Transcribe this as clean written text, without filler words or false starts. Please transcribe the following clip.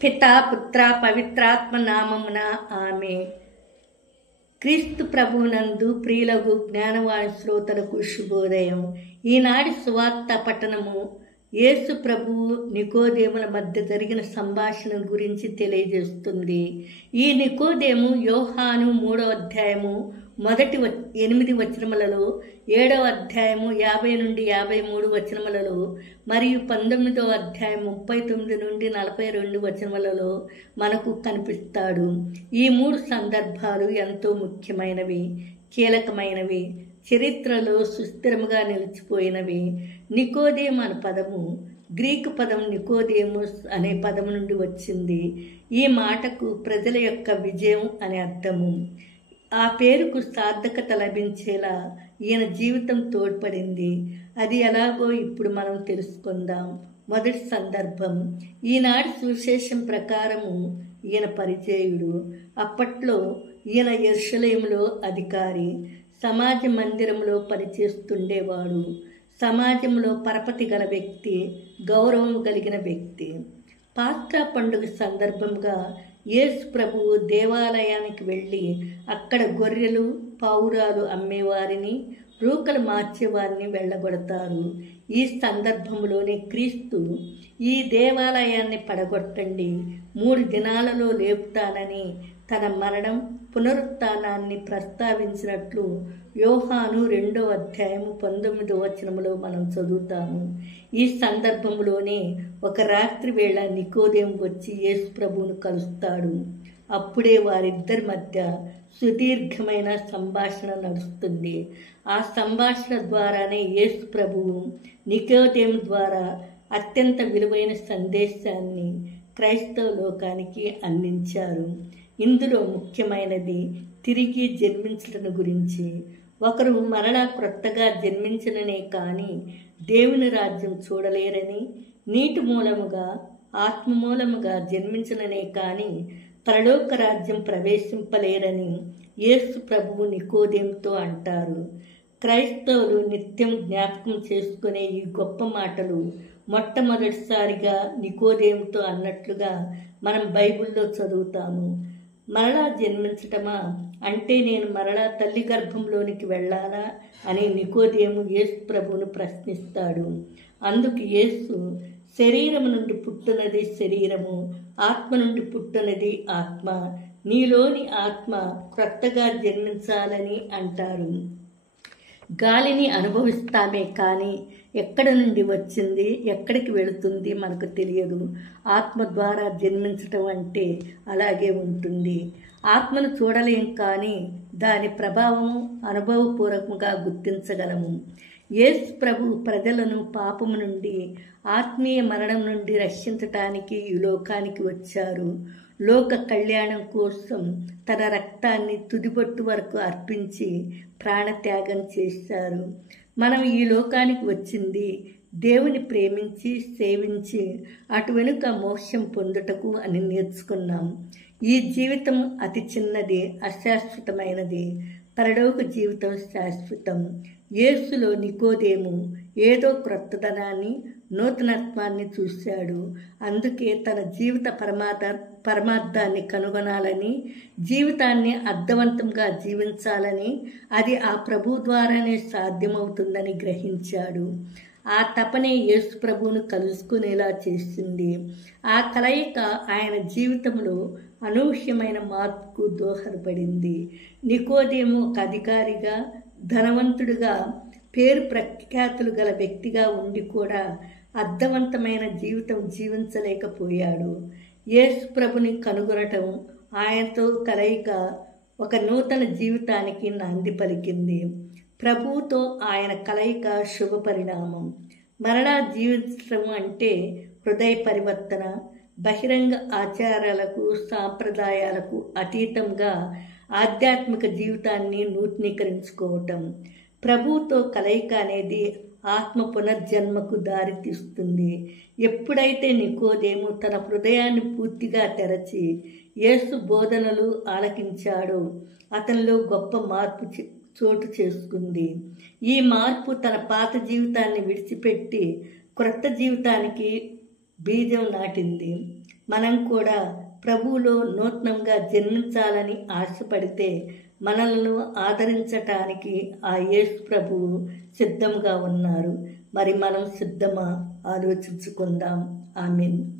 పితా పుత్ర పవిత్రాత్మ నామమున ఆమె. క్రీస్తు ప్రభువునందు ప్రియులకు జ్ఞానవాణి శ్రోతలకు శుభోదయం. ఈనాటి సువార్త పఠనము యేసు ప్రభువు నికోదేముల మధ్య జరిగిన సంభాషణ గురించి తెలియజేస్తుంది. ఈ నికోదేము యోహాను 3వ అధ్యాయము మొదటి 8 వచనములలో, 7వ అధ్యాయము 50 నుండి 53 వచనములలో మరియు 19వ అధ్యాయం 39 నుండి 42 వచనములలో మనకు కనిపిస్తాడు. ఈ 3 సందర్భాలు ఎంతో ముఖ్యమైనవి, కీలకమైనవి, చరిత్రలో సుస్థిరముగా నిలిచిపోయినవి. నికోదేము అనే పదము గ్రీకు పదం నికోదేముస్ అనే పదము నుండి వచ్చింది. ఈ మాటకు ప్రజల యొక్క విజయం అనే అర్థము. ఆ పేరుకు సార్థకత లభించేలా ఈయన జీవితం తోడ్పడింది. అది ఎలాగో ఇప్పుడు మనం తెలుసుకుందాం. మొదటి సందర్భం, ఈనాటి సువిశేషం ప్రకారము ఈయన పరిచయుడు. అప్పట్లో ఈయన యెరూషలేములో అధికారి, సమాజ మందిరంలో పనిచేస్తుండేవాడు. సమాజంలో పరపతి గల వ్యక్తి, గౌరవం కలిగిన వ్యక్తి. పాస్కా పండుగ సందర్భంగా యేసు ప్రభువు దేవాలయానికి వెళ్ళి అక్కడ గొర్రెలు, పావురాలు అమ్మేవారిని, రూకలు మార్చేవారిని వెళ్ళగొడతారు. ఈ సందర్భంలోనే క్రీస్తు ఈ దేవాలయాన్ని పడగొట్టండి, 3 దినాలలో లేపుతానని తన మరణం, పునరుత్థానాన్ని ప్రస్తావించినట్లు యోహాను 2వ అధ్యాయము 19వ వచనములో మనం చదువుతాము. ఈ సందర్భంలోనే ఒక రాత్రి వేళ నికోదేము వచ్చి యేసు ప్రభువును కలుస్తాడు. అప్పుడే వారిద్దరి మధ్య సుదీర్ఘమైన సంభాషణ నడుస్తుంది. ఆ సంభాషణ ద్వారానే యేసు ప్రభువు నికోదేము ద్వారా అత్యంత విలువైన సందేశాన్ని క్రైస్తవ లోకానికి అందించారు. ఇందులో ముఖ్యమైనది తిరిగి జన్మించడం గురించి. ఒకరు మరలా క్రొత్తగా జన్మించననే కానీ దేవుని రాజ్యం చూడలేరని, నీటి మూలముగా ఆత్మ మూలముగా జన్మించననే కానీ పరలోక రాజ్యం ప్రవేశింపలేరని యేసు ప్రభువు నికోదేముతో అంటారు. క్రైస్తవులు నిత్యం జ్ఞాపకం చేసుకునే ఈ గొప్ప మాటలు మొట్టమొదటిసారిగా నికోదేముతో అన్నట్లుగా మనం బైబిల్లో చదువుతాము. మరలా జన్మించటమా అంటే నేను మరలా తల్లి గర్భంలోనికి వెళ్ళాలా అని నికోదేము యేసు ప్రభువును ప్రశ్నిస్తాడు. అందుకు యేసు, శరీరము నుండి పుట్టునది శరీరము, ఆత్మ నుండి పుట్టునది ఆత్మ. నీలోని ఆత్మ క్రొత్తగా జన్మించాలని అంటారు. గాలిని అనుభవిస్తామే కానీ ఎక్కడ నుండి వచ్చింది, ఎక్కడికి వెళుతుంది మనకు తెలియదు. ఆత్మ ద్వారా జన్మించటం అంటే అలాగే ఉంటుంది. ఆత్మను చూడలేం కానీ దాని ప్రభావం అనుభవపూర్వకంగా గుర్తించగలము. యేసు ప్రభు ప్రజలను పాపము నుండి, ఆత్మీయ మరణం నుండి రక్షించటానికి ఈ లోకానికి వచ్చారు. లోక కళ్యాణం కోసం తన రక్తాన్ని తుదిబొట్టు వరకు అర్పించి ప్రాణత్యాగం చేశారు. మనం ఈ లోకానికి వచ్చింది దేవుని ప్రేమించి సేవించి అటు వెనుక మోక్షం పొందుటకు అని నేర్చుకున్నాం. ఈ జీవితం అతి చిన్నది, అశాశ్వతమైనది. పరలోక జీవితం శాశ్వతం. యేసులో నికోదేము ఏదో క్రొత్తదనాన్ని, నూతనత్వాన్ని చూశాడు. అందుకే తన జీవిత పరమార్థాన్ని కనుగొనాలని, జీవితాన్ని అర్థవంతంగా జీవించాలని, అది ఆ ప్రభు ద్వారానే సాధ్యమవుతుందని గ్రహించాడు. ఆ తపనే యేసు ప్రభువును కలుసుకునేలా చేసింది. ఆ కలయిక ఆయన జీవితంలో అనూహ్యమైన మార్పుకు దోహదపడింది. నికోదేము ఒక అధికారిగా, ధనవంతుడిగా, పేరు ప్రఖ్యాతులు గల వ్యక్తిగా ఉండి కూడా అర్థవంతమైన జీవితం జీవించలేకపోయాడు. యేసు ప్రభుని కనుగొనటం, ఆయనతో కలయిక ఒక నూతన జీవితానికి నాంది పలికింది. ప్రభువుతో ఆయన కలయిక శుభ పరిణామం. మరలా జీవించటం అంటే హృదయ పరివర్తన, బహిరంగ ఆచారాలకు, సాంప్రదాయాలకు అతీతంగా ఆధ్యాత్మిక జీవితాన్ని నూతనీకరించుకోవటం. ప్రభువుతో కలయిక అనేది ఆత్మ పునర్జన్మకు దారితీస్తుంది. ఎప్పుడైతే నికోదేము తన హృదయాన్ని పూర్తిగా తెరచి యేసు బోధనలు ఆలకించాడో అతనిలో గొప్ప మార్పు చోటు చేసుకుంది. ఈ మార్పు తన పాత జీవితాన్ని విడిచిపెట్టి క్రొత్త జీవితానికి బీజం నాటింది. మనం కూడా ప్రభువులో నూతనంగా జన్మించాలని ఆశపడితే మనలను ఆదరించటానికి ఆ యేసు ప్రభువు సిద్ధంగా ఉన్నారు. మరి మనం సిద్ధమా? ఆలోచించుకుందాం. ఆమేన్.